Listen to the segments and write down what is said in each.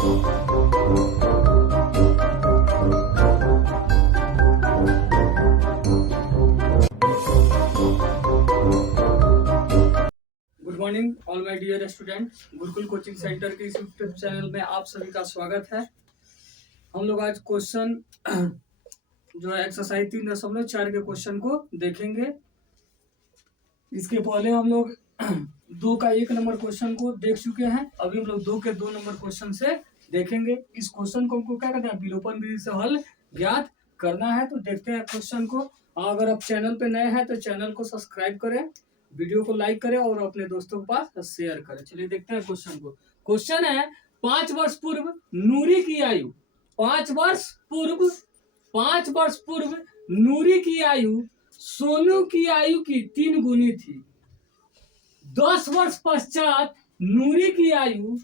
Good morning all my dear student. Gurukul coaching centre के इस YouTube channel में आप सभी का स्वागत है। हम लोग आज क्वेश्चन जो है एक्सरसाइज 3.4 के क्वेश्चन को देखेंगे। इसके पहले हम लोग 2 का 1 नंबर क्वेश्चन को देख चुके हैं। अभी हम लोग 2 के 2 नंबर क्वेश्चन से देखेंगे। इस क्वेश्चन को हमको क्या करना है, विलोपन विधि से हल ज्ञात करना है। तो देखते हैं क्वेश्चन को। अगर आप चैनल पे नए हैं तो चैनल को सब्सक्राइब करें, वीडियो को लाइक करें और अपने दोस्तों के पास शेयर करें। चलिए देखते हैं क्वेश्चन को। क्वेश्चन है 5 वर्ष पूर्व नूरी की आयु 5 वर्ष पूर्व नूरी की आयु सोनू की आयु की 3 गुनी थी। 10 वर्ष पश्चात नूरी की आयु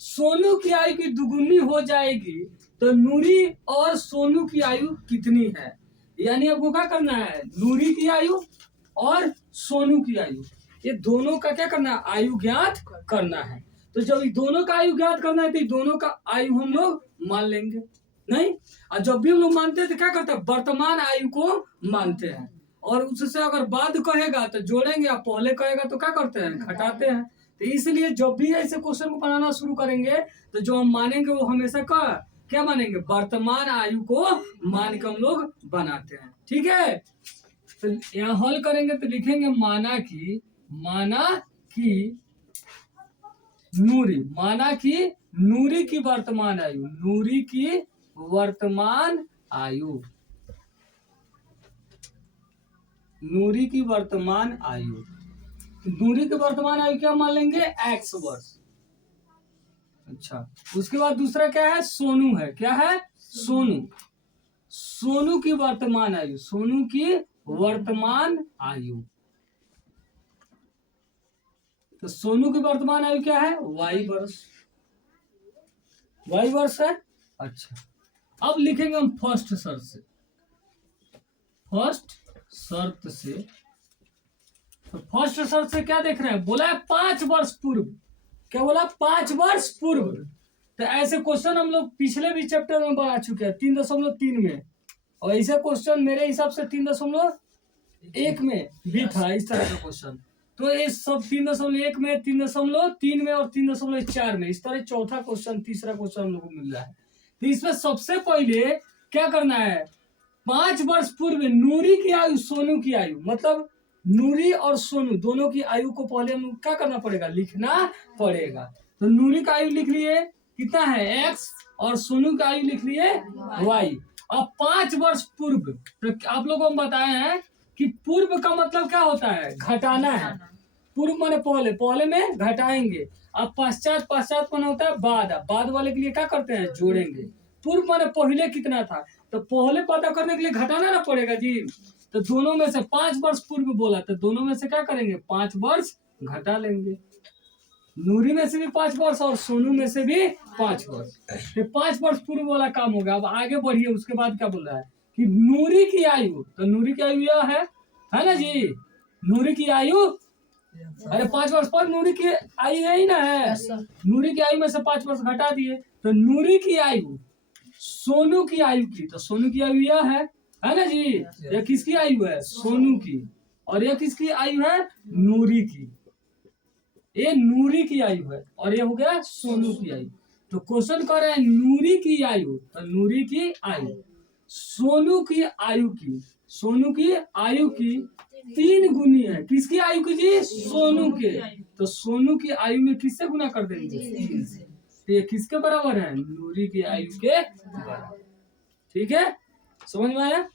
सोनू की आयु की 2 गुनी हो जाएगी तो नूरी और सोनू की आयु कितनी है। यानी आपको क्या करना है, नूरी की आयु और सोनू की आयु, ये दोनों का क्या करना है, आयु ज्ञात करना है। तो जब ये दोनों का आयु ज्ञात करना है तो दोनों का आयु हम लोग मान लेंगे नहीं। और जब भी हम लोग मानते हैं तो क्या करते हैं, वर्तमान आयु को मानते हैं। और उससे अगर बाद कहेगा तो जोड़ेंगे, और पहले कहेगा तो क्या करते हैं, घटाते हैं। तो इसलिए जब भी ऐसे क्वेश्चन को बनाना शुरू करेंगे तो जो हम मानेंगे वो हमेशा क्या मानेंगे, वर्तमान आयु को मान के हम लोग बनाते हैं। ठीक है, तो यहाँ हल करेंगे तो लिखेंगे माना कि नूरी की वर्तमान आयु, नूरी की वर्तमान आयु, नूरी की वर्तमान आयु, नूरी की वर्तमान आयु क्या मान लेंगे, x वर्ष। अच्छा, उसके बाद दूसरा क्या है, सोनू है। क्या है, सोनू की वर्तमान आयु, सोनू की वर्तमान आयु। तो सोनू की वर्तमान आयु क्या है, y वर्ष है। अच्छा, अब लिखेंगे हम फर्स्ट शर्त से। तो फर्स्ट शर्त से क्या देख रहे हैं, बोला है 5 वर्ष पूर्व। क्या बोला, 5 वर्ष पूर्व। तो ऐसे क्वेश्चन हम लोग पिछले भी चैप्टर में बना चुके हैं 3.3 में, और ऐसे क्वेश्चन मेरे हिसाब से 3.1 में भी था इस तरह का क्वेश्चन। तो ये सब 3.1 में, 3.3 में और 3.4 में, इस तरह चौथा क्वेश्चन, तीसरा क्वेश्चन हम लोग को मिल रहा है। तो इसमें सबसे पहले क्या करना है, 5 वर्ष पूर्व नूरी की आयु सोनू की आयु, मतलब नूरी और सोनू दोनों की आयु को पहले हम क्या करना पड़ेगा, लिखना पड़ेगा। तो नूरी का आयु लिख लिए कितना है, x, और सोनू का आयु लिख लिए y। अब 5 वर्ष पूर्व, तो आप लोगों को हम बताए हैं कि पूर्व का मतलब क्या होता है, घटाना है। पूर्व माने पहले में घटाएंगे। अब पश्चात माने होता है बाद वाले के लिए क्या करते हैं, जोड़ेंगे। पूर्व माने पहले कितना था, तो पहले पता करने के लिए घटाना ना पड़ेगा जी। तो दोनों में से 5 वर्ष पूर्व बोला, तो दोनों में से क्या करेंगे, 5 वर्ष घटा लेंगे। नूरी में से भी 5 वर्ष और सोनू में से भी 5 वर्ष। तो 5 वर्ष पूर्व वाला काम होगा। अब आगे बढ़िए, उसके बाद क्या बोल रहा है कि नूरी की आयु, तो नूरी की आयु यह है ना जी, नूरी की आयु, अरे 5 वर्ष पर नूरी की आयु यही ना है। नूरी की आयु में से 5 वर्ष घटा दिए, तो नूरी की आयु सोनू की आयु की, तो सोनू की आयु यह है ना जी। यह किसकी आयु है, सोनू की, और यह किसकी आयु है, नूरी की। ये नूरी की आयु है और ये हो गया सोनू की आयु। तो क्वेश्चन कर रहे हैं नूरी की आयु, तो नूरी की आयु सोनू की आयु की 3 गुनी है। किसकी आयु की जी, सोनू के। तो सोनू की आयु में किससे गुना कर देंगे, 3 से। तो ये किसके बराबर है, नूरी की आयु के बराबर। ठीक है, समझ में आया।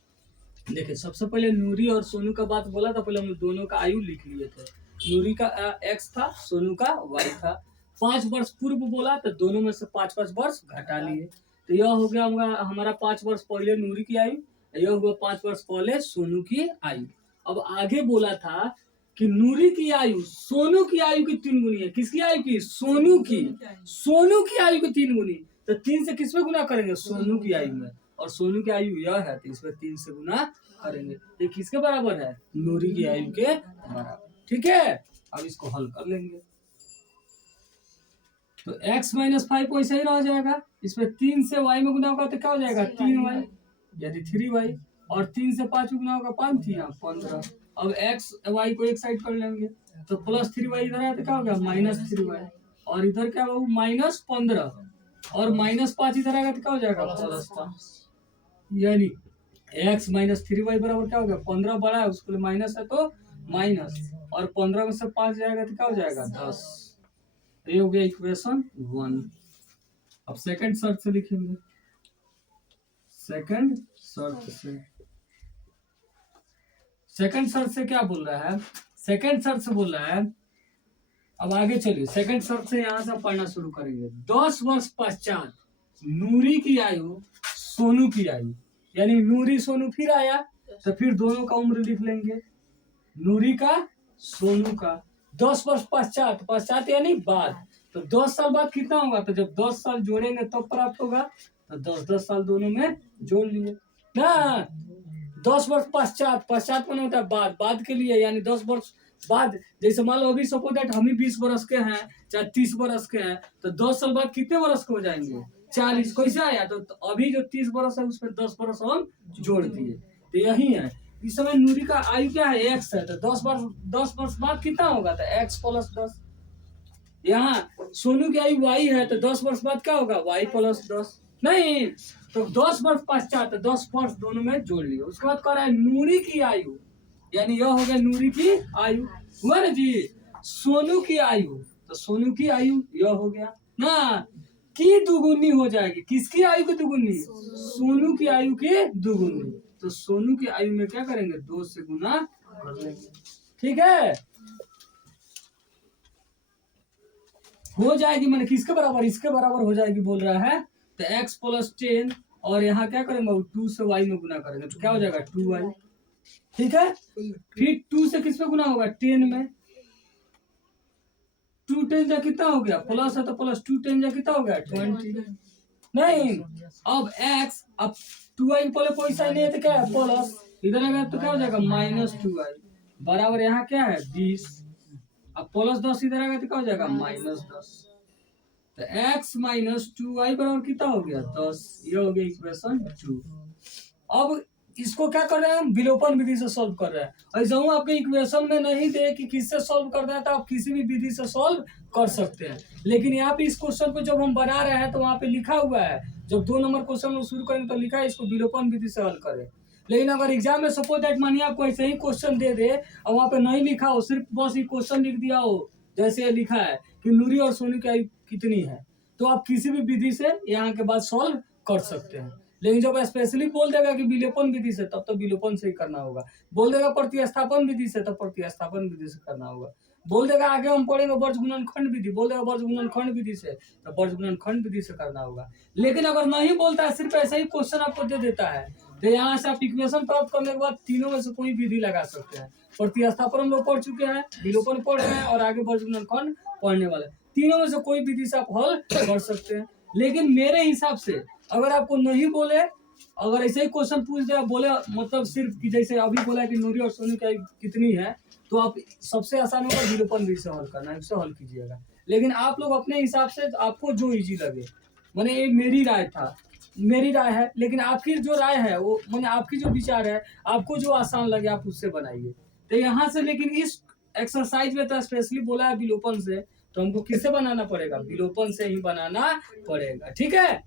देखिए, सबसे पहले नूरी और सोनू का बात बोला था, पहले हम दोनों का आयु लिख लिए थे। नूरी का x था, सोनू का y था। 5 वर्ष पूर्व बोला तो दोनों में से 5 वर्ष घटा लिए। तो यह हो गया हमारा 5 वर्ष पहले नूरी की आयु, यह हुआ 5 वर्ष पहले सोनू की आयु। अब आगे बोला था कि नूरी की आयु सोनू की आयु की 3 गुनी है। किसकी आयु की, सोनू की आयु की 3 गुनी। तो 3 से किसमें गुना करेंगे, सोनू की आयु में, और सोनू की आयु यह है तो इसमें 3 से गुना करेंगे। तो किसके बराबर है, नूरी की आयु के बराबर। ठीक है, अब इसको हल कर लेंगे। तो x माइनस 5 वैसे ही रह जाएगा। इसमें 3 से y में गुना होगा तो क्या हो जाएगा 3y यानी 3y, और 3 से 5 गुना होगा 5 3 15। अब x y को एक साइड कर लेंगे तो प्लस 3y इधर आया तो क्या हो गया माइनस 3y, और इधर क्या होगा माइनस 15, और माइनस 5 इधर आएगा तो क्या हो जाएगा प्लस 5, यानी x माइनस 3y बराबर क्या हो गया 15 बड़ा है उसके लिए माइनस है तो माइनस, और 15 में से 5 जाएगा तो क्या हो जाएगा 10। ये हो गया इक्वेशन 1। अब सेकंड शर्त से लिखेंगे। सेकंड शर्त से क्या बोल रहा है, सेकंड शर्त से बोल रहा है, अब आगे चलिए सेकंड शर्त से यहां से पढ़ना शुरू करेंगे। 10 वर्ष पश्चात नूरी की आयु सोनू की आयु, यानी नूरी सोनू फिर आया तो फिर दोनों का उम्र लिख लेंगे, नूरी का सोनू का। 10 वर्ष पश्चात, पश्चात यानी बाद, तो 10 साल बाद कितना होगा, तो जब 10 साल जोड़ेंगे तब प्राप्त होगा, तो 10 साल दोनों में जोड़ लिए ना। 10 वर्ष पश्चात, पश्चात में होता है बाद, बाद के लिए, यानी 10 वर्ष बाद, जैसे मान लो अभी सपोज दैट हम ही 20 वर्ष के हैं चाहे 30 वर्ष के हैं, तो 10 साल बाद कितने वर्ष के हो जाएंगे 40। कैसे आया, तो अभी जो 30 वर्ष है उसमें 10 वर्ष हम जोड़ दिए, तो यही है। इस समय नूरी का आयु क्या है x है, तो 10 वर्ष बाद कितना होगा, तो x प्लस 10। यहाँ सोनू की आयु y है तो 10 वर्ष बाद क्या होगा y प्लस 10, नहीं तो 10 वर्ष पश्चात 10 वर्ष दोनों में जोड़ लिया। उसके बाद कह रहा है नूरी की आयु, यानी यह हो गया नूरी की आयु, हुआ ना जी। सोनू की आयु, तो सोनू की आयु यह हो गया ना, की दुगुनी हो जाएगी, किसकी आयु की दुगुनी, सोनू की आयु की दुगुनी, तो सोनू की आयु में क्या करेंगे 2 से गुना कर लेंगे, ठीक है हो जाएगी, मैंने किसके बराबर, इसके बराबर हो जाएगी बोल रहा है, तो x प्लस 10, और यहाँ क्या करेंगे 2 से y में गुना करेंगे तो क्या हो जाएगा 2y, ठीक है। फिर 2 से किस में गुना होगा 10 में, 2 10 जा कितना हो गया प्लस है तो प्लस 2 10 जा कितना हो गया 20, नहीं अब x, अब 2y पहले कोई साइन नहीं है तो क्या है प्लस, इधर आएगा तो क्या हो जाएगा माइनस 2y, बराबर यहाँ क्या है 20, अब प्लस 10 इधर आएगा तो क्या हो जाएगा माइनस 10, तो x माइनस 2y बराबर कितना हो गया 10। ये हो गया इक्वेशन 2। अब इसको क्या कर रहे हैं हम, विलोपन विधि से सॉल्व कर रहे हैं। ऐसा हूँ आपके इक्वेशन में नहीं दे कि किससे सॉल्व करना है तो आप किसी भी विधि से सॉल्व कर सकते हैं, लेकिन यहाँ पे इस क्वेश्चन को जब हम बना रहे हैं तो वहाँ पे लिखा हुआ है, जब 2 नंबर क्वेश्चन शुरू करेंगे तो लिखा है इसको विलोपन विधि से हल करें। लेकिन अगर एग्जाम में सपोज दैट मानिए आपको ऐसे ही क्वेश्चन दे दे और वहाँ पे नहीं लिखा हो, सिर्फ बस ये क्वेश्चन लिख दिया हो जैसे लिखा है कि नूरी और सोनू की आयु कितनी है, तो आप किसी भी विधि से यहाँ के बाद सॉल्व कर सकते हैं। लेकिन जब स्पेशली बोल देगा कि विलोपन विधि से, तब तो विलोपन से ही करना होगा। बोल देगा प्रतिस्थापन विधि से, तो प्रतिस्थापन विधि से करना होगा। बोल देगा आगे हम पढ़ेंगे वर्ज गुणनखंड विधि, बोल देगा वर्ज गुणनखंड विधि से, तो वर्ज गुणनखंड विधि से करना होगा। लेकिन अगर नहीं बोलता है, सिर्फ ऐसा ही क्वेश्चन आपको दे देता है, तो यहाँ से आप इक्वेशन प्राप्त करने के बाद तीनों में से कोई विधि लगा सकते हैं। प्रतिस्थापन हम लोग पढ़ चुके हैं, विलोपन पढ़ रहे हैं और आगे वर्ज गुणनखंड पढ़ने वाले, तीनों में से कोई विधि से आप हल कर सकते हैं। लेकिन मेरे हिसाब से अगर आपको नहीं बोले, अगर ऐसे ही क्वेश्चन पूछ दे, बोले मतलब सिर्फ कि जैसे अभी बोला कि नूरी और सोनू की आयु कितनी है, तो आप सबसे आसान होगा विलोपन विधि से हल करना है, उससे हल कीजिएगा। लेकिन आप लोग अपने हिसाब से आपको जो इजी लगे, मैंने ये मेरी राय था, मेरी राय है, लेकिन आपकी जो राय है वो मैंने आपकी जो विचार है, आपको जो आसान लगे आप उससे बनाइए। तो यहाँ से, लेकिन इस एक्सरसाइज में तो स्पेशली बोला है विलोपन से, तो हमको किससे बनाना पड़ेगा, विलोपन से ही बनाना पड़ेगा, ठीक है।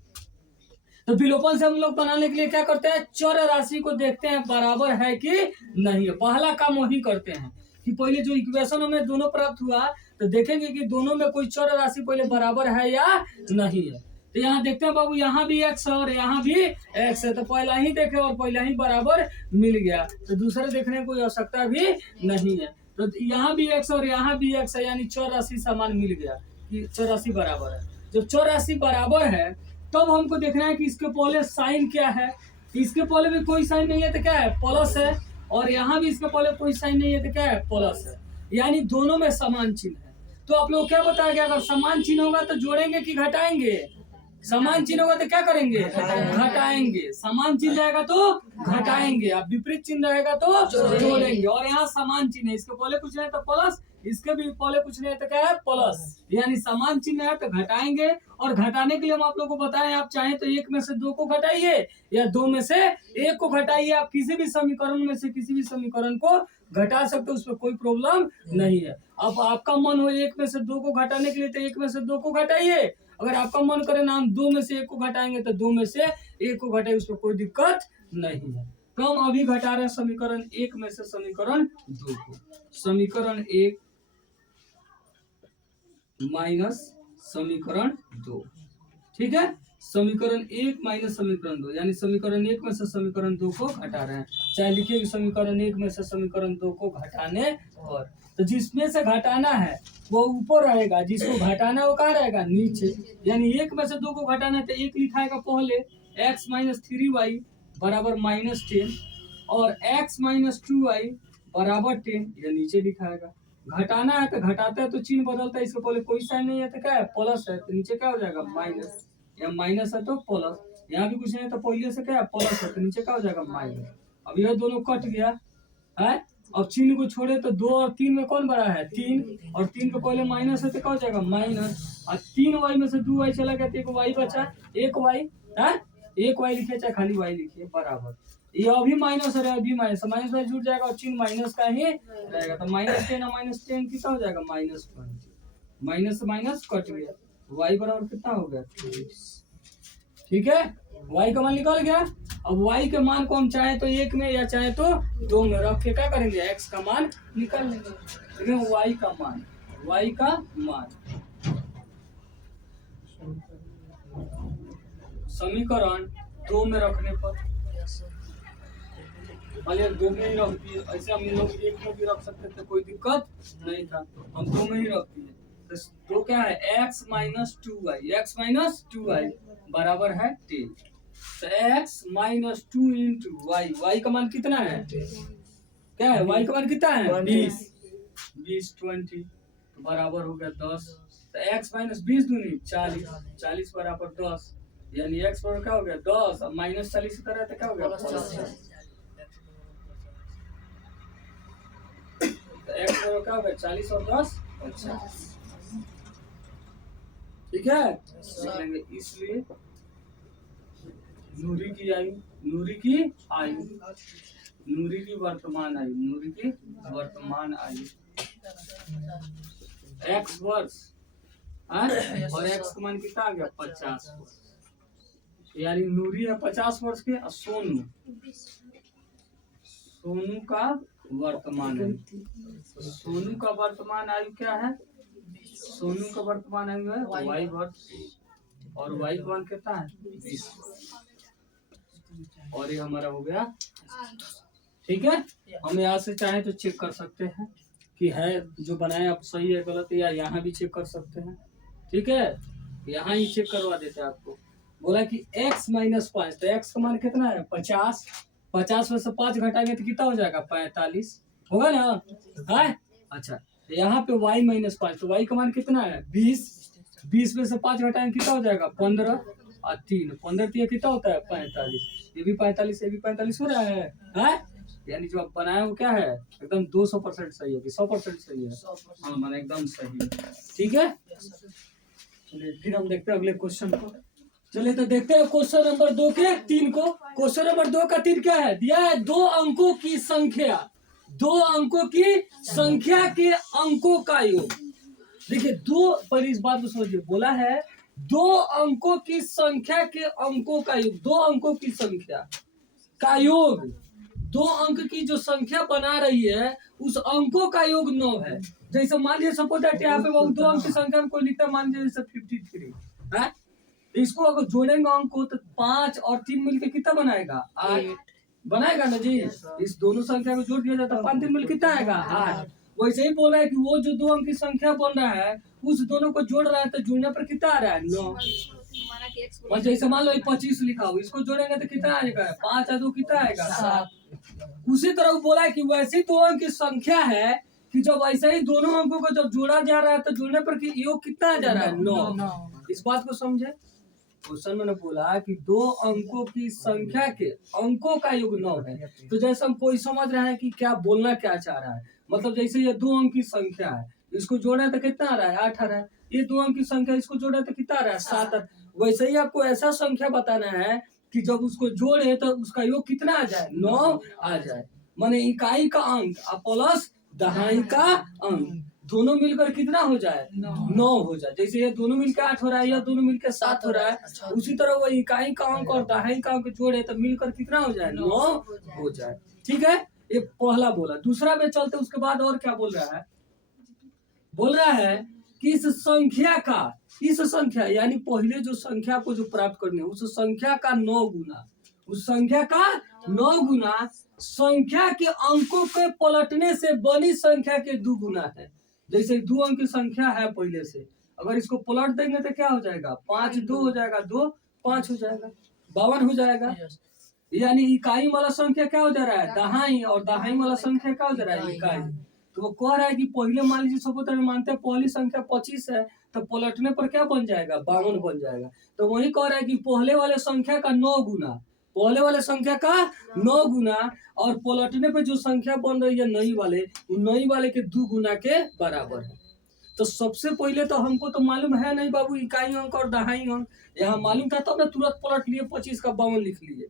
तो विलोपन से हम लोग बनाने के लिए क्या करते हैं, चर राशि को देखते हैं बराबर है कि नहीं है। पहला काम वही करते हैं कि पहले जो इक्वेशन हमें दोनों प्राप्त हुआ, तो देखेंगे कि दोनों में कोई चर राशि पहले बराबर है या नहीं है। तो यहाँ देखते हैं बाबू, यहाँ भी x है और यहाँ भी x है, तो पहला ही देखे और पहला ही बराबर मिल गया, तो दूसरे देखने की कोई आवश्यकता भी नहीं है। तो यहाँ भी x और यहाँ भी x है, यानी चर राशि समान मिल गया कि चर राशि बराबर है। जब चर राशि बराबर है तब हमको देखना है कि इसके पहले साइन क्या है। इसके पहले भी कोई साइन नहीं है तो क्या है प्लस है, और यहाँ भी इसके पहले कोई साइन नहीं है तो क्या है प्लस है, यानी दोनों में समान चिन्ह है। तो आप लोग क्या बताएंगे, अगर समान चिन्ह होगा तो जोड़ेंगे कि घटाएंगे, समान चिन्ह होगा तो क्या करेंगे घटाएंगे, समान चिन्ह रहेगा तो घटाएंगे, अब विपरीत चिन्ह रहेगा तो जोड़ेंगे। और यहाँ समान चिन्ह है, इसके पहले कुछ नहीं तो प्लस, इसके भी पहले कुछ नहीं है तो क्या है प्लस, यानी समान चिन्ह है तो घटाएंगे। और घटाने के लिए हम आप लोगों को बताएं, आप चाहें तो एक में से दो को घटाइए या दो में से एक को घटाइए। आप किसी भी समीकरण में से किसी भी समीकरण को घटा सकते हो, उसमें कोई प्रॉब्लम नहीं है। अब आपका मन हो एक में से दो को घटाने के लिए तो एक में से दो को घटाइए। अगर आपका मन करे ना हम दो में से एक को घटाएंगे तो दो में से एक को घटाइए, उसमें कोई दिक्कत नहीं है। तो हम अभी घटा रहे हैं समीकरण एक में से समीकरण दो को। समीकरण एक माइनस समीकरण दो, ठीक है। समीकरण एक माइनस समीकरण दो, यानी समीकरण एक में से समीकरण दो को घटा रहे हैं। चाहे लिखिए कि समीकरण एक में से समीकरण दो को घटाने पर, तो जिसमें से घटाना है वो ऊपर रहेगा, जिसको घटाना है वो कहाँ रहेगा नीचे। यानी एक में से दो को घटाना है तो एक लिखाएगा पहले x माइनस 3y बराबर -10 और x माइनस 2y बराबर 10, यह नीचे लिखाएगा। घटाना है तो घटाता है तो चिन्ह बदलता है, इसके पहले कोई साइन नहीं है तो क्या है प्लस है, तो नीचे क्या हो जाएगा माइनस। यहाँ माइनस है तो प्लस, यहाँ भी कुछ नहीं है तो पहले से क्या है प्लस है तो नीचे क्या हो जाएगा माइनस। अब यह दोनों कट गया है। अब चिन्ह को छोड़े तो 2 और 3 में कौन बड़ा है 3, और 3 के पहले माइनस है तो क्या हो जाएगा माइनस। और 3y में से 2y चला गया तो एक y बचा, एक y है, एक y लिखिए चाहे खाली y लिखिए बराबर। ये अभी माइनस है अभी माइनस, माइनस में जुड़ जाएगा और चिन्ह माइनस का ही रहेगा, तो -10 और -10 कितना हो जाएगा -20। माइनस से माइनस कट गया, y बराबर कितना हो गया 23, ठीक है। y का मान निकल गया। अब y के मान को हम चाहे तो एक में या चाहे तो दो में रख के क्या करेंगे x का मान निकाल लेंगे। लेकिन y का मान समीकरण दो में रखने पर, दो में ही रखती है, ऐसे हम लोग एक में भी रख सकते थे कोई दिक्कत नहीं था, हम दो में ही रखती है। तो क्या है x माइनस 2y बराबर है 10, तो x minus 2 into y, y का मान कितना है क्या है y का मान कितना है 20 तो बराबर हो गया 10, तो x माइनस 20 दूनी 40 बराबर 10, यानी x बराबर क्या हो गया 10 और माइनस 40 तरह तो क्या हो गया प्लस, तो x बराबर क्या हो गया 40 और 10 50, ठीक है। इसलिए नूरी की वर्तमान आयु x वर्ष और x का मान कितना आ गया 50 वर्ष, यानी नूरी है 50 वर्ष के और सोनू का वर्तमान आयु, सोनू का वर्तमान आयु क्या है, सोनू का वर्तमान आयु है y वर्ष और y का मान कितना है 20, और ये हमारा हो गया, ठीक है। हम यहाँ से चाहे तो चेक कर सकते हैं कि है जो बनाए आप सही है गलत है, या यहाँ भी चेक कर सकते हैं, ठीक है। यहाँ ही चेक करवा देते हैं आपको। बोला कि x माइनस 5, तो x का मान कितना है 50 में से 5 घटाएंगे तो कितना हो जाएगा 45 होगा ना है। अच्छा यहाँ पे y माइनस 5, तो y का मान कितना है 20 में से 5 घटाएंगे कितना हो जाएगा 15 और 15 कितना होता है 45, ये भी 45 ये भी 45 हो रहा है? यानी जो आप बनाए वो क्या है एकदम 200% सही है कि 100% सही है, हाँ माना एकदम सही है, ठीक है। चलिए फिर हम देखते हैं अगले क्वेश्चन को। चलिए तो देखते हैं क्वेश्चन नंबर 2 के 3 को। क्वेश्चन नंबर 2 का 3 क्या है दिया है, 2 अंकों की संख्या के अंकों का योग। देखिए दो पर इस बात को समझिए, बोला है 2 अंकों की संख्या के अंकों का योग, 2 अंकों की संख्या का योग, 2 अंक की जो संख्या बना रही है उस अंकों का योग 9 है। जैसे मान लीजिए सपोज दैट यहाँ पे 2 अंक की संख्या में कोई लिखता है, मान लीजिए जैसे 53 है, इसको अगर जोड़ेंगे अंक को तो 5 और 3 मिलकर कितना बनाएगा 8 बनाएगा ना जी। इस दोनों संख्या को जोड़ दिया जाता है 5 3 मिलकर कितना आएगा 8। वैसे ही बोला है कि वो जो 2 अंक की संख्या बन रहा है उस दोनों को जोड़ रहा है तो जोड़ने पर कितना आ रहा है 9। और जैसे मान लो 25 लिखा हो, इसको जोड़ेंगे तो कितना आएगा 5 और 2 कितना आएगा 7। उसी तरह बोला है कि वैसी 2 अंक की संख्या है कि जब ऐसे ही दोनों अंकों को जब जोड़ा जा रहा है तो जोड़ने पर योग कितना आ जा रहा है 9। इस बात को समझे। क्वेश्चन मैंने बोला कि 2 अंकों की संख्या के अंकों का योग 9 है। तो जैसे हम कोई समझ रहे हैं कि क्या बोलना क्या चाह रहा है, मतलब जैसे ये 2 अंक की संख्या है इसको जोड़ा तो कितना आ रहा है 8 आ रहा है। ये 2 अंक की संख्या इसको जोड़ा तो कितना आ रहा है 7। वैसे ही आपको ऐसा संख्या बताना है कि जब उसको जोड़े तो उसका योग कितना आ जाए 9 आ जाए। माने इकाई का अंक प्लस दहाई का अंक दोनों मिलकर कितना हो जाए 9 हो जाए। जैसे ये दोनों मिलकर 8 हो रहा है, या दोनों मिलकर 7 हो रहा है, उसी तरह वो इकाई का अंक और दहाई का अंक जोड़े तो मिलकर कितना हो जाए 9 हो जाए। ठीक है, ये पहला बोला। दूसरा में चलते उसके बाद और क्या बोल रहा है, बोल रहा है कि इस संख्या यानी पहले जो संख्या को जो प्राप्त करनी है उस संख्या का 9 गुना, उस संख्या का 9 गुना संख्या के अंकों के पलटने से बनी संख्या के 2 गुना है। जैसे 2 अंक की संख्या है पहले से, अगर इसको पलट देंगे तो क्या हो जाएगा 5 2 हो जाएगा, 2 5 हो जाएगा, 52 हो जाएगा। यानी इकाई वाला संख्या क्या हो जा रहा है दहाई, और दहाई वाला संख्या क्या हो जा रहा है इकाई। तो वो कह रहा है कि पहले मान लीजिए सपोज मानते हैं पहली संख्या 25 है, तो पलटने पर क्या बन जाएगा 52 बन जाएगा। तो वही कह रहा है कि पहले वाले संख्या का 9 गुना, पहले वाले संख्या का 9 गुना, और पलटने पर जो संख्या बन रही है नई वाले के 2 गुना के बराबर है। तो सबसे पहले तो हमको तो मालूम है नहीं बाबू इकाई अंक और दहाई अंक, यहाँ मालूम था तब ना तुरंत पलट लिए 25 का 52 लिख लिए।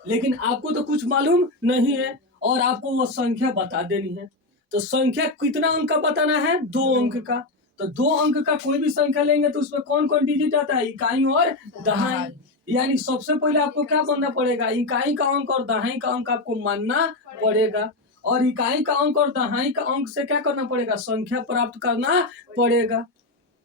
लेकिन आपको तो कुछ मालूम नहीं है और आपको वो संख्या बता देनी है। तो संख्या कितना अंक का बताना है 2 अंक का। तो 2 अंक का कोई भी संख्या लेंगे तो उसमें कौन कौन डिजिट आता है इकाई और दहाई। यानी सबसे पहले आपको क्या मानना पड़ेगा इकाई का अंक और दहाई का अंक आपको मानना पड़ेगा, और इकाई का अंक और दहाई का अंक से क्या करना पड़ेगा संख्या प्राप्त करना पड़ेगा।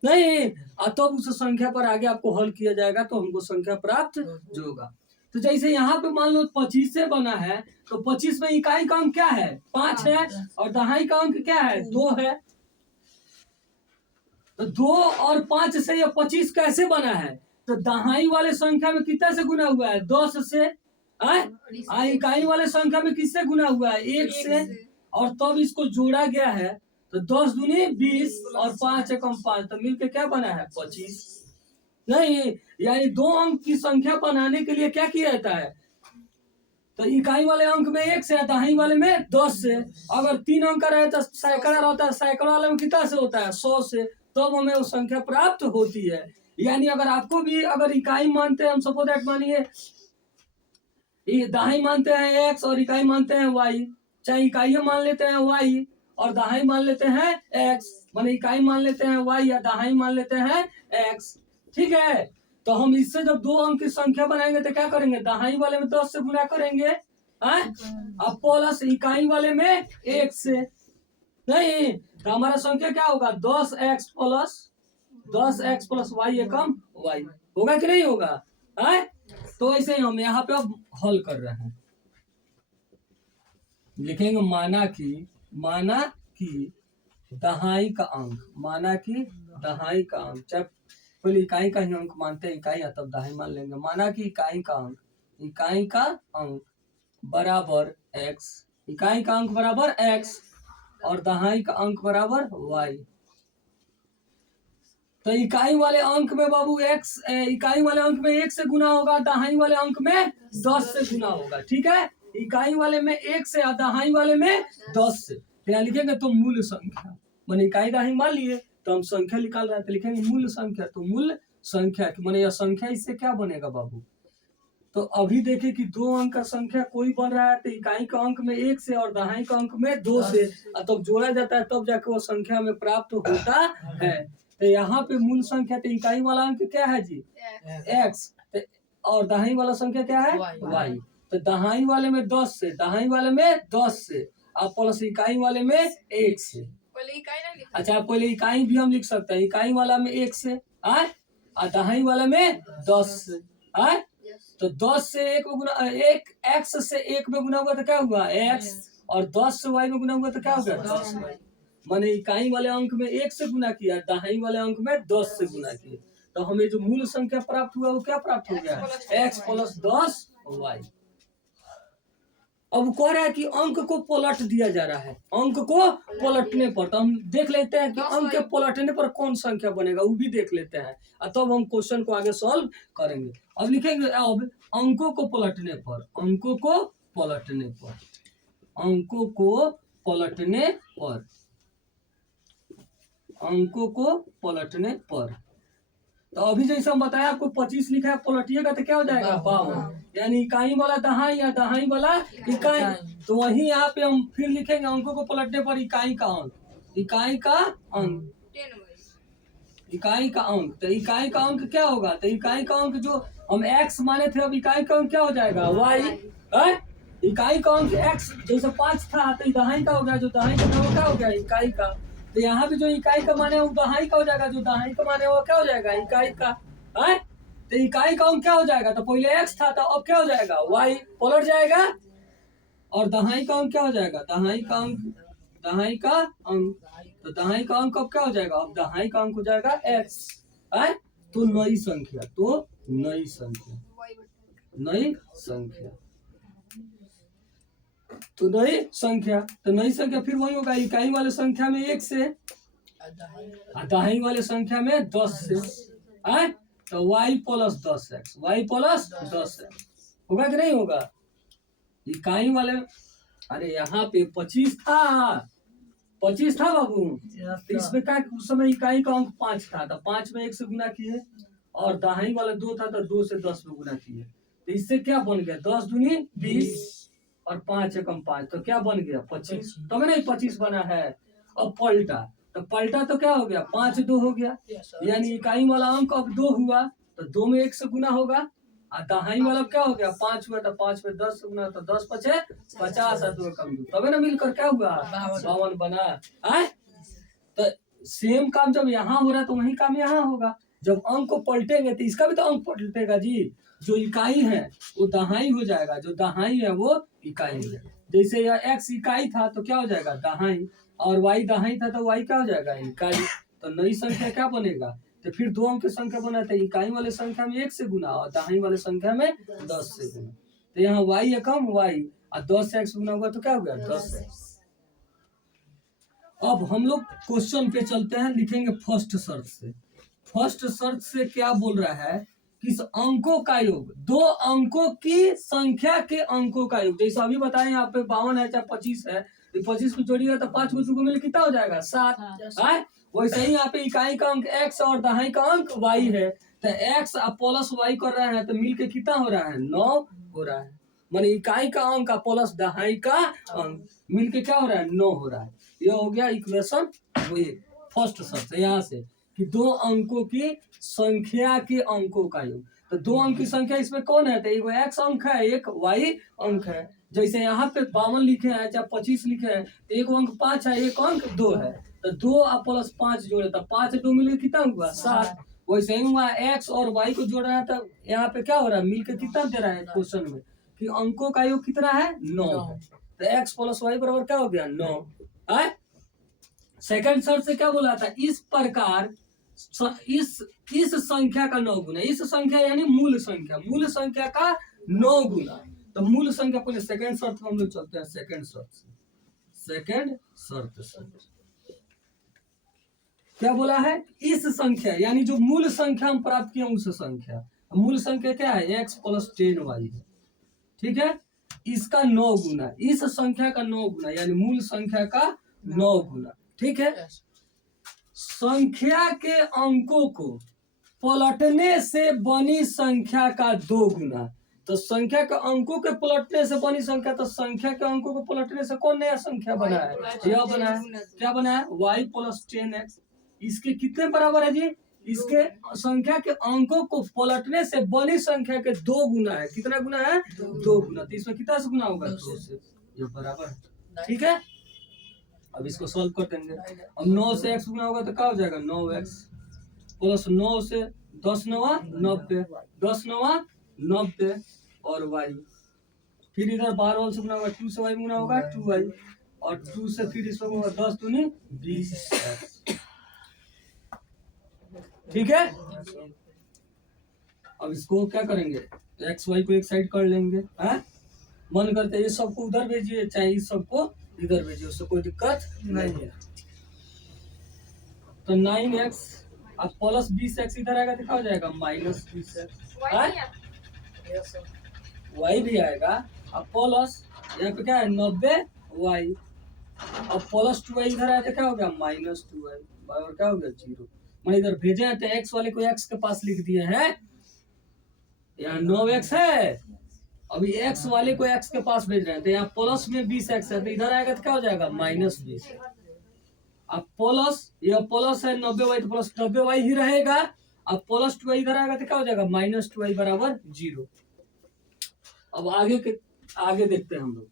नहीं तब उस संख्या पर आगे आपको हल किया जाएगा तो हमको संख्या प्राप्त जो होगा। तो जैसे यहाँ पे मान लो 25 से बना है, तो 25 में इकाई का अंक क्या है 5 है, और दहाई का अंक क्या है 2 है। तो 2 और 5 से ये 25 कैसे बना है, तो दहाई वाले संख्या में कितना से गुना हुआ है 10 से, इकाई वाले संख्या में किससे गुना हुआ है 1 से, और तब इसको जोड़ा गया है। तो 10 दूनी 20 और 5 एकम 5, तो मिलके क्या बना है 25। नहीं यानी 2 अंक की संख्या बनाने के लिए क्या किया जाता है, तो इकाई वाले अंक में 1 से, दहाई वाले में 10 से। अगर 3 अंक का रहे तो सैकड़ा रहता है, सैकड़ा वाले में कितना से होता है 100 से, तब हमें वो संख्या प्राप्त होती है। यानी अगर आपको भी अगर इकाई मानते हैं, हम सपोज दैट मानिए दहाई मानते हैं x और इकाई मानते हैं y, चाहे इकाई मान लेते हैं y और दहाई मान लेते हैं x, माने इकाई मान लेते हैं y या दहाई मान लेते हैं x। ठीक है, तो हम इससे जब 2 अंक की संख्या बनाएंगे तो क्या करेंगे दहाई वाले में 10 से गुना करेंगे, अब प्लस इकाई वाले में 1 से। नहीं तो हमारा संख्या क्या होगा 10x प्लस y एकम y होगा कि नहीं होगा है। तो ऐसे ही हम यहाँ पे अब हल कर रहे हैं, लिखेंगे माना कि दहाई का अंक, माना कि दहाई का अंक, चाहे पहले इकाई का ही अंक मानते हैं इकाई तब दहाई मान लेंगे। माना कि इकाई का अंक बराबर x, इकाई का अंक बराबर x और दहाई का अंक बराबर y। तो इकाई वाले अंक में बाबू x, इकाई वाले अंक में 1 से गुना होगा, दहाई वाले अंक में 10 से गुना होगा। ठीक है, इकाई वाले में 1 से और दहाई वाले में 10 से। यहाँ लिखेंगे तो मूल संख्या, मैंने इकाई दहाई मान लिए तो हम संख्या निकाल रहे हैं, तो लिखेंगे मूल संख्या। तो मूल संख्या मैंने यह संख्या, इससे क्या बनेगा बाबू, तो अभी देखे कि 2 अंक का संख्या कोई बन रहा है तो इकाई का अंक में 1 से और दहाई का अंक में 2 से, तब जोड़ा जाता है तब जाके वो संख्या में प्राप्त होता है। तो यहाँ पे मूल संख्या, तो इकाई वाला अंक क्या है जी x, और दहाई वाला संख्या क्या है y। तो दहाई वाले में 10 से, दहाई वाले में 10 से, अब प्लस इकाई वाले में 1 से। अच्छा पहले इकाई भी हम लिख सकते हैं, इकाई वाला में 1 से और दहाई वाला में 10 से। तो 10 से 1 में गुना, 1 x से 1 में गुना हुआ तो क्या हुआ x, और 10 से y में गुना हुआ तो क्या हो गया 10y। मैंने इकाई वाले अंक में 1 से गुना किया, दहाई वाले अंक में 10 से गुना किया, तो हमें जो मूल संख्या प्राप्त हुआ वो क्या प्राप्त हो गया x प्लस 10y। अब कह रहा है कि अंक को पलट दिया जा रहा है, अंक को पलटने पर, तो हम देख लेते हैं कि अंक के पलटने पर कौन संख्या बनेगा, वो भी देख लेते हैं, तब हम क्वेश्चन को आगे सॉल्व करेंगे। अब लिखेंगे अब अंकों को पलटने पर, अंकों को पलटने पर, अंकों को पलटने पर, अंकों को पलटने पर। तो अभी जैसे हम बताया आपको 25 लिखा है, पलटिएगा तो क्या हो जाएगा 52, यानी इकाई वाला दहाई या दहाई वाला इकाई। तो वही यहाँ पे हम फिर लिखेंगे अंकों को पलटने पर इकाई का अंक, इकाई का अंक, इकाई का अंक। तो इकाई का अंक क्या होगा, तो इकाई का अंक जो हम x माने थे, अब इकाई का अंक क्या हो जाएगा y है। इकाई का अंक x जैसे 5 था, तो दहाई का हो गया, जो दहाई का था वो क्या हो गया इकाई का। तो यहाँ पे जो इकाई का माने वो दहाई का हो जाएगा, जो दहाई का माने वो क्या हो जाएगा इकाई का है। तो इकाई का अंक क्या हो जाएगा, तो पहले x था तो अब क्या हो जाएगा y, पलट जाएगा। और दहाई का अंक क्या हो जाएगा, दहाई का अंक, दहाई का अंक, तो दहाई का अंक अब क्या हो जाएगा, अब दहाई का अंक हो जाएगा x है। तो नई संख्या, तो नई संख्या, नई संख्या, तो नई संख्या, तो नई संख्या फिर वही होगा, इकाई वाले संख्या में 1 से, दहाई वाले संख्या में 10 से है। तो y plus 10x, y plus 10x होगा कि नहीं होगा। इकाई वाले, अरे यहाँ पे 25 था, 25 था बाबू, तो इसमें क्या उस समय इकाई का अंक 5 था, तो 5 में 1 से गुना किए, और दहाई वाला 2 था तो 2 से 10 में गुना किए। तो इससे क्या बन गया, 10 दूनी 20 और 5 एकम 5, तो क्या बन गया 25, तो नहीं 25 बना है। अब पलटा, तो पलटा तो क्या हो गया 5 2 हो गया, यानी इकाई वाला अंक अब 2 हुआ, तो 2 में 1 से गुना होगा, और दहाई वाला क्या हो गया 5 हुआ, तो 5 में 10 से गुना, तो 10 पचे 50 और 2 कम 2, तबे ना मिलकर क्या हुआ 52 बना है। तो सेम काम जब यहाँ हो रहा है तो वही काम यहाँ होगा। जब अंक को पलटेंगे तो इसका भी तो अंक पलटेगा जी, जो इकाई है वो दहाई हो जाएगा, जो दहाई है वो इकाई है। जैसे यह x इकाई था तो क्या हो जाएगा दहाई, और y दहाई था तो y क्या हो जाएगा इकाई। तो नई संख्या क्या बनेगा, तो फिर 2 अंक की संख्या बनाते हैं, इकाई वाले संख्या में 1 से गुना और दहाई वाले संख्या में 10 से गुना। तो यहाँ y एकम y और 10 से x गुना हुआ तो क्या हो गया 10x। अब हम लोग क्वेश्चन पे चलते हैं, लिखेंगे फर्स्ट शर्त से। फर्स्ट शर्त से क्या बोल रहा है, किस अंकों का योग, 2 अंकों की संख्या के अंकों का योग। जैसे अभी बताएं यहाँ पे 52 है चाहे 25 है, तो 25 को जोड़िएगा तो 5 को मिले कितना हो जाएगा 7 है। वैसे ही यहाँ पे इकाई का अंक x और दहाई का अंक y है, तो x प्लस y कर रहे हैं तो मिल के कितना हो रहा है 9 हो रहा है। माने इकाई का अंक प्लस दहाई का अंक मिल के क्या हो रहा है 9 हो रहा है। यह हो गया इक्वेशन फर्स्ट शर्त यहाँ से, कि 2 अंकों की संख्या के अंकों का योग। तो 2 अंक की संख्या इसमें कौन है, तो एक x अंक है एक y अंक है। जैसे यहाँ पे 52 लिखे हैं चाहे 25 लिखे हैं, तो एक अंक 5 है एक अंक 2 है, तो 2 प्लस 5 जोड़े तो 5 2 मिले कितना हुआ 7। वैसे ही हुआ x और y को जोड़ रहा है, तो यहाँ पे क्या हो रहा है मिलकर कितना दे रहा है क्वेश्चन में, कि अंकों का योग कितना है 9 है। तो x प्लस y बराबर क्या हो गया 9 है। सेकंड शर्त से क्या बोला था, इस प्रकार इस संख्या का 9 गुना, इस संख्या यानी मूल संख्या, मूल संख्या का 9 गुना। तो मूल संख्या पहले सेकंड शर्त में हम लोग चलते हैं, सेकंड शर्त से। सेकंड शर्त से क्या बोला है, इस संख्या यानी जो मूल संख्या हम प्राप्त किए उस संख्या, मूल संख्या क्या है x प्लस 10y है, ठीक है। इसका 9 गुना, इस संख्या का 9 गुना यानी मूल संख्या का 9 गुना, ठीक है। संख्या के अंकों को पलटने से बनी संख्या का 2 गुना। तो संख्या के अंकों के पलटने से बनी संख्या, तो संख्या के अंकों को पलटने से कौन नया संख्या बना है, यह बना है, क्या बना है y प्लस 10x। इसके कितने बराबर है जी, इसके संख्या के अंकों को पलटने से बनी संख्या के 2 गुना है। कितना गुना है 2 गुना, तो इसमें कितना से गुना होगा 2 से, ये बराबर है, ठीक है। अब इसको सॉल्व कर देंगे। अब 9 से x गुना होगा तो क्या हो जाएगा 9x प्लस 9 से 10 9 90, 10 9 90 और y, फिर इधर 12 से गुना होगा 2 से y गुना होगा 2y, और 2 से फिर इसमें होगा 10 दूनी 20, ठीक है। अब इसको क्या करेंगे, एक्स वाई को एक साइड कर लेंगे, है मन करते ये सबको उधर भेजिए चाहे इस सबको इधर भेजिए, उससे कोई दिक्कत नहीं है। तो 9x अब प्लस 20x इधर आएगा तो क्या हो जाएगा माइनस 20x, y भी आएगा। अब प्लस यहाँ पे क्या है 90y, अब प्लस 2y इधर आया तो क्या हो गया माइनस 2y, बराबर क्या हो गया 0। मैंने इधर भेजे हैं तो x वाले को x के पास लिख दिए हैं, यहाँ 9x है, अभी x वाले को x के पास भेज रहे हैं तो यहाँ प्लस में 20x है, तो इधर आएगा तो क्या हो जाएगा -20। अब प्लस, यह प्लस है 90y तो प्लस 90y ही रहेगा। अब प्लस 2y इधर आएगा तो क्या हो जाएगा -2y बराबर 0। अब आगे देखते हैं हम लोग।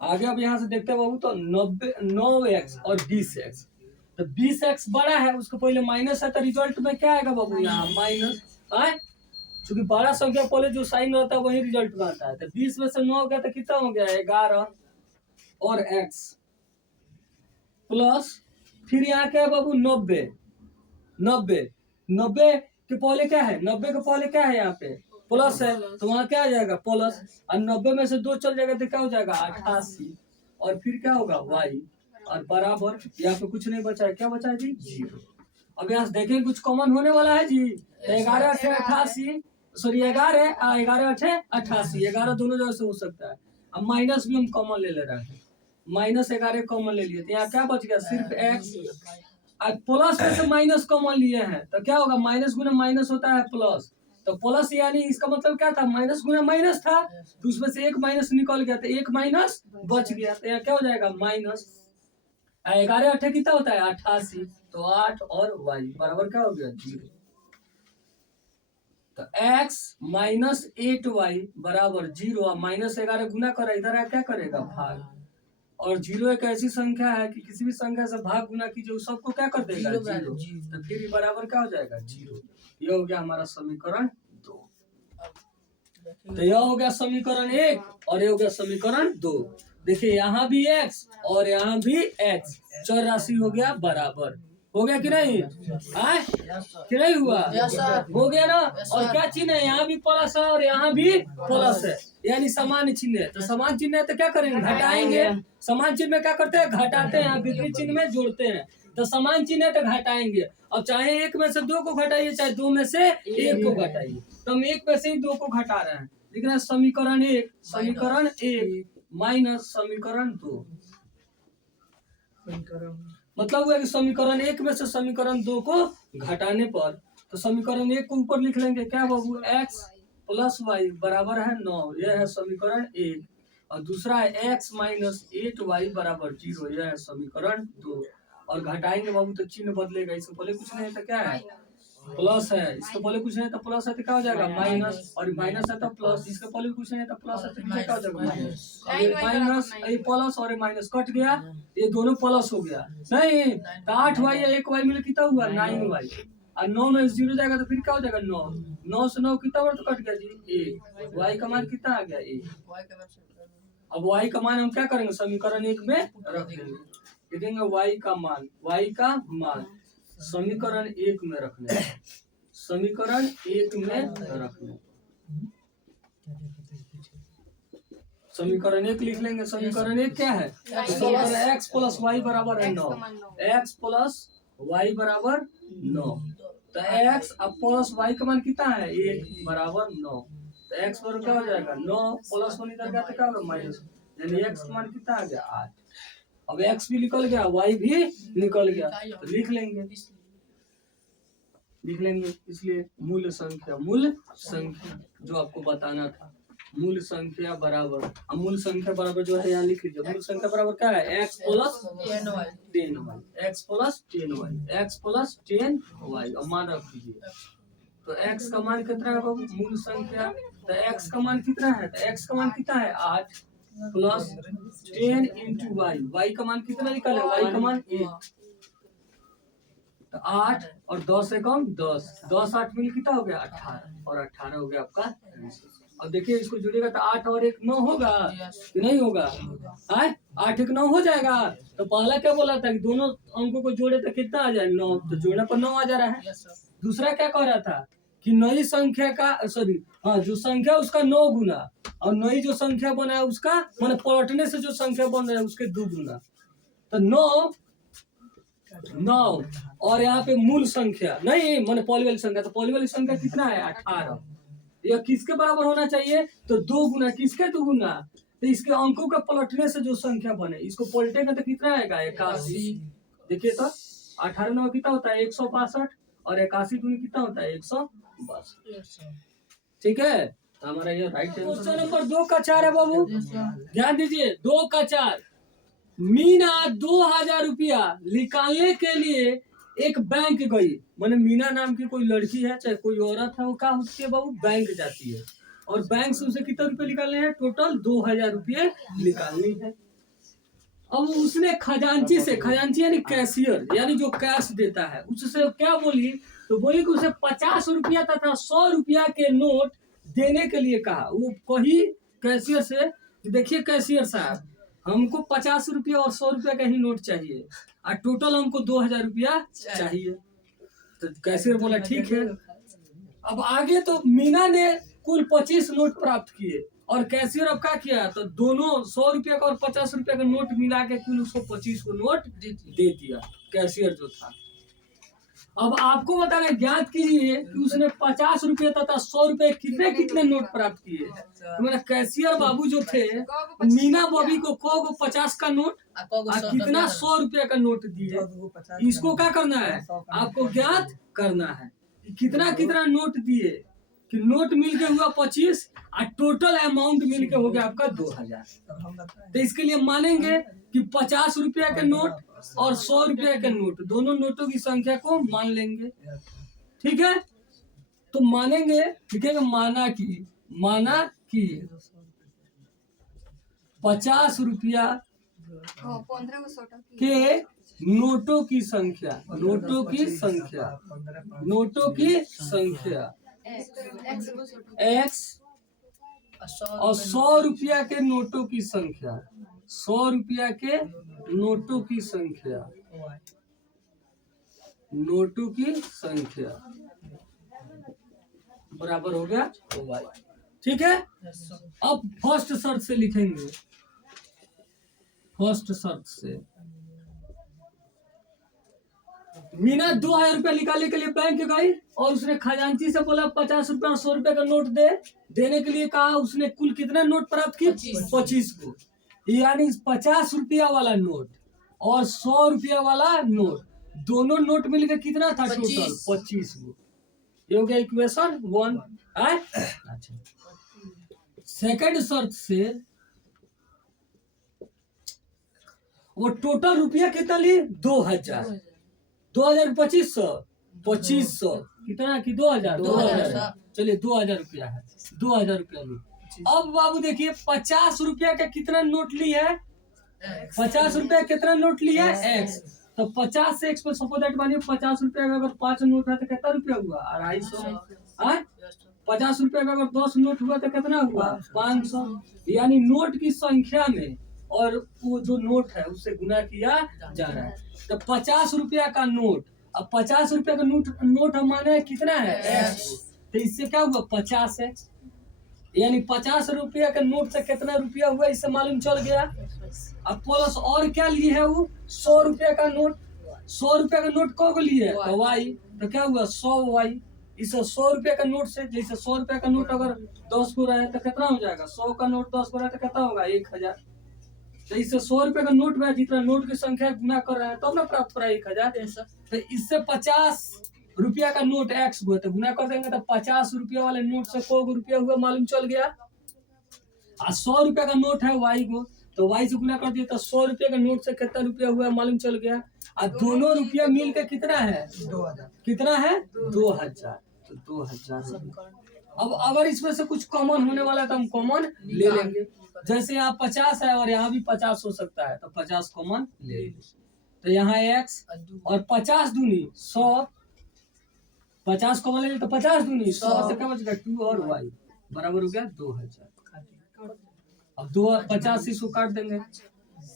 आगे अब यहाँ से देखते हैं बाबू, तो 9x और 20x, तो 20x बड़ा है, उसको पहले माइनस है तो रिजल्ट में क्या आएगा बाबू यहाँ माइनस है, क्योंकि बड़ा संख्या पहले जो साइन रहता है वही रिजल्ट में आता है। तो 20 में से 9 हो गया तो कितना हो गया 11 और x प्लस, फिर यहाँ क्या है बाबू 90 के पहले क्या है, 90 के पहले क्या है यहाँ पे प्लस है, तो वहाँ क्या आ जाएगा प्लस, और 90 में से 2 चल जाएगा तो क्या हो जाएगा 88, और फिर क्या होगा y, और बराबर यहाँ पे कुछ नहीं बचा है, क्या बचा है जी 0। अब यहाँ से देखें कुछ कॉमन होने वाला है जी, 11 8 88, सॉरी 11 8 88, 11 दोनों जगह से हो सकता है। अब माइनस भी हम कॉमन ले रहे हैं, -11 कॉमन ले लिए तो यहाँ क्या बच गया सिर्फ x, प्लस में से माइनस कॉमन लिए हैं तो क्या होगा माइनस गुना माइनस होता है प्लस, तो प्लस यानी इसका मतलब क्या था माइनस गुना माइनस था, तो उसमें से एक माइनस निकल गया तो एक माइनस बच गया, तो यहाँ क्या हो जाएगा माइनस 11 8 कितना होता है 88, तो 8 और y बराबर क्या हो गया 0। तो x माइनस 8y बराबर 0, और -11 गुना करा इधर क्या करेगा भाग, और 0 एक ऐसी संख्या है कि किसी भी संख्या से भाग गुना कीजिए सबको क्या कर देगा 0, तो फिर बराबर क्या हो जाएगा 0। यह हो गया हमारा समीकरण 2। तो यह हो गया समीकरण 1 और यह हो गया समीकरण 2। देखिए यहाँ भी x और यहाँ भी x, चर राशि हो गया बराबर, हो गया कि नहीं कि नहीं हुआ, हो गया ना। और क्या चिन्ह है, यहाँ भी प्लस है और यहाँ भी प्लस है, यानी समान चिन्ह है, तो समान चिन्ह है तो क्या करेंगे घटाएंगे, समान चिन्ह में क्या करते हैं घटाते हैं, विपरीत चिन्ह में जोड़ते हैं, तो समान चिन्ह है तो घटाएंगे। अब चाहे 1 में से 2 को घटाइए चाहे 2 में से 1 को घटाइए, तो हम 1 में से ही 2 को घटा रहे हैं, लिख रहे हैं समीकरण 1 माइनस समीकरण 2, मतलब हुआ कि समीकरण 1 में से समीकरण 2 को घटाने पर, तो समीकरण 1 को ऊपर लिख लेंगे क्या बाबू x प्लस वाई बराबर है 9, यह है समीकरण 1, और दूसरा है x माइनस 8y बराबर 0, यह है समीकरण 2। और घटाएंगे बाबू तो चिन्ह बदलेगा, इसको पहले कुछ नहीं तो क्या है प्लस है, इसके पहले कुछ नहीं तो प्लस है तो क्या हो जाएगा माइनस, और माइनस है तो प्लस, इसके पहले कुछ नहीं तो प्लस है तो क्या हो जाएगा माइनस, माइनस ये प्लस और ये माइनस कट गया, ये दोनों प्लस हो गया नहीं, तो 8y या 1y मिले कितना हुआ 9y, और 9 में 0 जाएगा तो फिर क्या हो जाएगा 9, 9 से 9 कितना वर्ड कट गया जी 1, y का मान कितना आ गया 1। अब y का मान हम क्या करेंगे समीकरण 1 में रख देंगे, लिखेंगे y का मान समीकरण 1 में रखने, समीकरण 1 में रखने, समीकरण 1 लिख लेंगे। समीकरण 1 क्या है, समीकरण x प्लस वाई बराबर है 9, x प्लस वाई बराबर 9, तो x अब प्लस वाई का मान कितना है 1 बराबर 9, तो x बराबर क्या हो जाएगा 9 प्लस 1 इधर गया तो क्या होगा माइनस, यानी x का मान कितना आ गया 8। अब x भी निकल गया y भी निकल गया, तो लिख लेंगे इसलिए मूल संख्या जो आपको बताना था, मूल संख्या बराबर, अब मूल संख्या बराबर जो है यहाँ लिख लीजिए, मूल संख्या बराबर क्या है x plus 10y, x plus 10y, अब मान रख दीजिए, तो x का मान कितना है बाबू मूल संख्या, तो x का मान कितना है, तो x का मान कितना है 8 प्लस 10 इंटू y का मान कितना निकाले y का मान 1, तो 8 और 10 से कम 10, 10 8 मिल कितना हो गया 18, और 18 हो गया आपका आंसर। अब देखिए इसको जोड़ेगा तो 8 और 1 9 होगा कि नहीं होगा, 8 1 9 हो जाएगा। तो पहला क्या बोला था कि दोनों अंकों को जोड़े तो कितना आ जाए 9, तो जोड़ने पर 9 आ जा रहा है। दूसरा क्या कह रहा था कि नई संख्या का जो संख्या उसका 9 गुना, और नई जो संख्या बना है उसका मैंने पलटने से जो संख्या बन रहा है उसके 2 गुना, तो 9 और यहाँ पे मूल संख्या नहीं मैंने पॉली वाली संख्या, तो पॉली वाली संख्या कितना है 18, यह किसके बराबर होना चाहिए, तो 2 गुना, किसके 2 गुना तो इसके अंकों के पलटने से जो संख्या बने इसको पलटेगा तो कितना आएगा 81। देखिए तो 18 9 कितना होता है 162 और 81 दूनी कितना होता है 162। ठीक है, तो हमारा ये राइट क्वेश्चन नंबर 2 का 4 है बाबू, ध्यान दीजिए। 2 का 4, मीना 2000 रुपया निकालने के लिए एक बैंक गई। माने मीना नाम की कोई लड़की है चाहे कोई औरत है, वो क्या होती है बाबू, बैंक जाती है और बैंक से उसे कितने रुपए निकालने हैं, टोटल 2000 रुपये निकालनी है। अब उसने खजांची से, खजांची यानी कैशियर यानी जो कैश देता है, उससे क्या बोली, तो बोली कि उसे 50 रुपया तथा 100 रुपया के नोट देने के लिए कहा। वो कही कैशियर से, देखिए कैशियर साहब हमको 50 रुपया और 100 रुपया का ही नोट चाहिए और टोटल हमको 2000 रुपया चाहिए। तो कैशियर बोला ठीक है। अब आगे तो मीना ने कुल 25 नोट प्राप्त किए और कैशियर अब क्या किया, तो दोनों 100 रुपया का और 50 रुपया का नोट मिला के कुल उसको 25 को नोट दे दिया कैशियर जो था। अब आपको बताना ज्ञात कीजिए कि उसने 50 रुपये तथा 100 रुपये कितने कितने नोट प्राप्त किए। तो मेरा कैशियर बाबू जो थे मीना बॉबी को 50 का नोट और कितना 100 रुपया का नोट दिए। इसको क्या करना है, आपको ज्ञात करना है कितना कितना नोट दिए, कि नोट मिलके हुआ 25 और टोटल अमाउंट मिलके हो गया आपका 2000। तो इसके लिए मानेंगे कि 50 रुपया के नोट और 100 रुपया के नोट, दोनों नोटों की संख्या को मान लेंगे। ठीक है, तो मानेंगे, लिखेंगे माना कि 50 रुपया के नोटों की संख्या x और 100 रुपया के नोटों की संख्या, 100 रुपया के नोटों की संख्या बराबर हो गया y। ठीक है, अब फर्स्ट शर्त से लिखेंगे। फर्स्ट शर्त से मीना 2000 रुपया निकालने के लिए बैंक गई और उसने खजांची से बोला 50 रुपया और 100 रुपया का नोट देने के लिए कहा। उसने कुल कितना नोट प्राप्त किए, 25 को, यानी 50 रुपया वाला नोट और 100 रुपया वाला नोट, दोनों नोट मिलकर कितना था, टोटल 25 को। ये हो गया इक्वेशन 1। अच्छा, सेकंड शर्त से वो टोटल रुपया कितना लिए, 2000, 2500 कितना की 2000, चलिए 2000 रुपया है, 2000 रुपया ली। अब बाबू देखिए 50 रुपया का कितना नोट ली है, 50 रुपया कितना नोट लिया है, x। तो 50 से x पर सपोज दैट मानिए 50 रुपया का अगर 5 नोट है तो कितना रुपया हुआ, 250। 50 रुपया का अगर 10 नोट हुआ तो कितना हुआ, 500। यानी नोट की संख्या में और वो जो नोट है उससे गुना किया जा रहा है। तो 50 रुपया का नोट, अब 50 रुपया का नोट हम माने कितना है, x। तो इससे क्या हुआ 50x, यानी 50 रुपया के नोट से कितना रुपया हुआ इससे मालूम चल गया। अब प्लस और क्या लिए है वो 100 रुपया का नोट, 100 रुपया का नोट कब लिए है, तो y। तो क्या हुआ 100y। इस 100 रुपया का नोट से, जैसे 100 रुपया का नोट अगर 10 को रहे तो कितना हो जाएगा, 100 का नोट 10 को रहे तो कितना होगा 1000। तो इससे 100 रुपया का नोट में जितना नोट की संख्या गुना कर रहा है तो ना प्राप्त करा 1000। तो इससे 50 रुपया का नोट x हुआ तो गुना कर देंगे तो 50 रुपया वाले नोट से को रुपया हुआ मालूम चल गया। और 100 रुपया का नोट है y को, तो y से गुना कर दिया तो 100 रुपया का नोट से कितना रुपया हुआ मालूम चल गया। और दोनों रुपया मिल के कितना है, 2000। कितना है 2000, तो 2000। अब अगर इसमें से कुछ कॉमन होने वाला है तो हम कॉमन ले लेंगे। जैसे यहाँ 50 है और यहाँ भी 50 हो सकता है तो 50 कॉमन ले लेंगे। तो यहाँ x और 50 दूनी 100, 50 कॉमन ले तो 50 दूनी 100 से क्या बचेगा 2 और y बराबर हो गया 2000। अब 50 इसको काट देंगे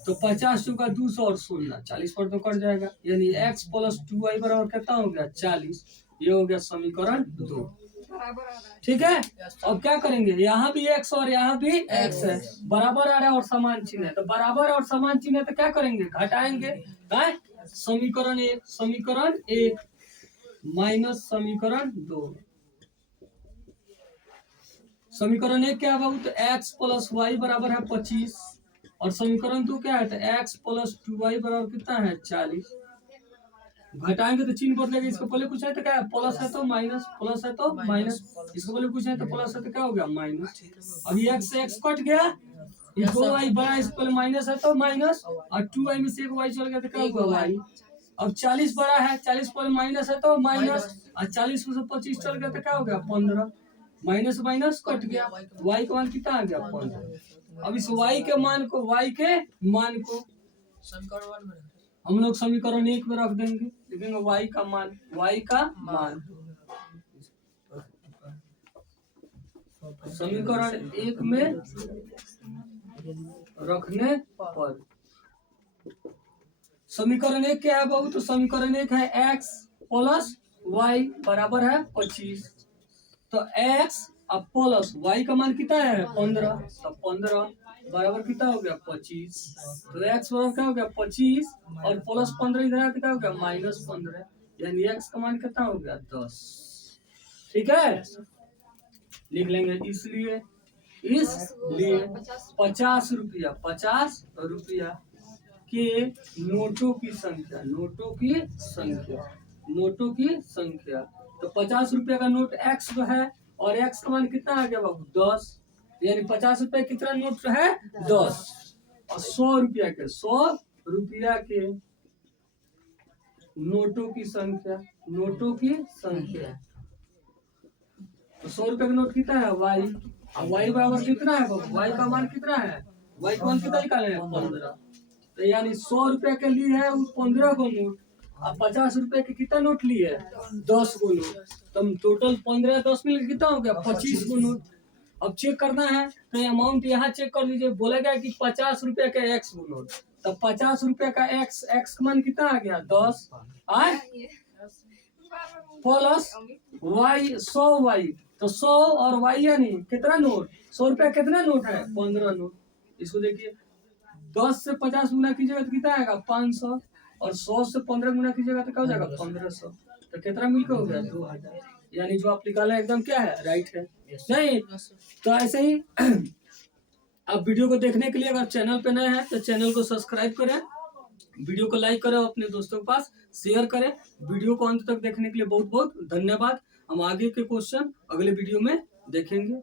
तो 50 का 200 और 0 40 पर तो कट जाएगा, यानी x प्लस 2y बराबर कितना हो गया 40। ये हो गया समीकरण 2। ठीक है, अब क्या करेंगे, यहाँ भी x और यहाँ भी x है, बराबर आ रहा है और समान चिन्ह है, तो बराबर और समान चिन्ह है तो क्या करेंगे, घटाएंगे। समीकरण 1 माइनस समीकरण 2, समीकरण एक क्या है बाबू, तो x प्लस वाई बराबर है 25, और समीकरण दो क्या है, तो x प्लस 2y बराबर कितना है 40। घटाएंगे तो चिन्ह बदलेगा, इसको पहले कुछ है तो क्या है, प्लस है तो माइनस, प्लस है तो माइनस, इसको पहले कुछ है तो प्लस है तो क्या हो गया माइनस। अब ये x से x कट गया, ये 2y बड़ा है, इसको पहले माइनस है तो माइनस, और 2y में से एक y चल गया तो क्या होगा y। अब 40 बड़ा है, 40 पर माइनस है तो माइनस, और 40 में से 25 चल गया तो क्या हो गया 15, माइनस माइनस कट गया, y का मान कितना आ गया 15। अब इस y के मान को हम लोग समीकरण एक में रख देंगे, लिखेंगे y का मान समीकरण एक में रखने पर, समीकरण एक क्या है बाबू, तो समीकरण एक है x प्लस वाई बराबर है 25, तो x अब प्लस y का मान कितना है 15, तो 15 बराबर कितना हो गया 25, तो x बराबर क्या हो गया 25, और प्लस 15 इधर आके क्या हो गया माइनस 15, यानी x का मान कितना हो गया 10। ठीक है, लिख लेंगे इसलिए 50 रुपया के नोटों की संख्या, तो 50 रुपया का नोट x है, और x का मान कितना आ गया बाबू 10, यानी 50 रुपया कितना नोट है 10, और 100 रुपया के नोटों की संख्या, तो 100 रुपया का नोट कितना है y, और y बराबर कितना है बाबू, y का मान कितना है, y का मान कितना निकाले हैं 15, तो यानी 100 रुपया के लिए है 15 को नोट, अब 50 रुपए के कितना नोट लिए 10 को नोट, तो टोटल 15 10 मिल कितना हो गया 25 को नोट। अब चेक करना है तो अमाउंट यहाँ चेक कर लीजिए, बोलेगा कि 50 रुपए का x को नोट, तो 50 रुपए का x का मान कितना आ गया 10 आए प्लस y 100 y, तो 100 और y यानी कितना नोट 100 रुपया कितना नोट है 15 नोट। इसको देखिए 10 से 50 गुना कीजिएगा तो कितना आएगा 500, और 100 से 15 गुना कीजिएगा तो क्या हो जाएगा 1500, तो कितना मिलकर हो गया 2000, यानी जो आप निकाला एकदम क्या है राइट है नहीं। तो ऐसे ही आप वीडियो को देखने के लिए अगर चैनल पे नए हैं तो चैनल को सब्सक्राइब करें, वीडियो को लाइक करें, अपने दोस्तों के पास शेयर करें। वीडियो को अंत तक देखने के लिए बहुत बहुत धन्यवाद। हम आगे के क्वेश्चन अगले वीडियो में देखेंगे।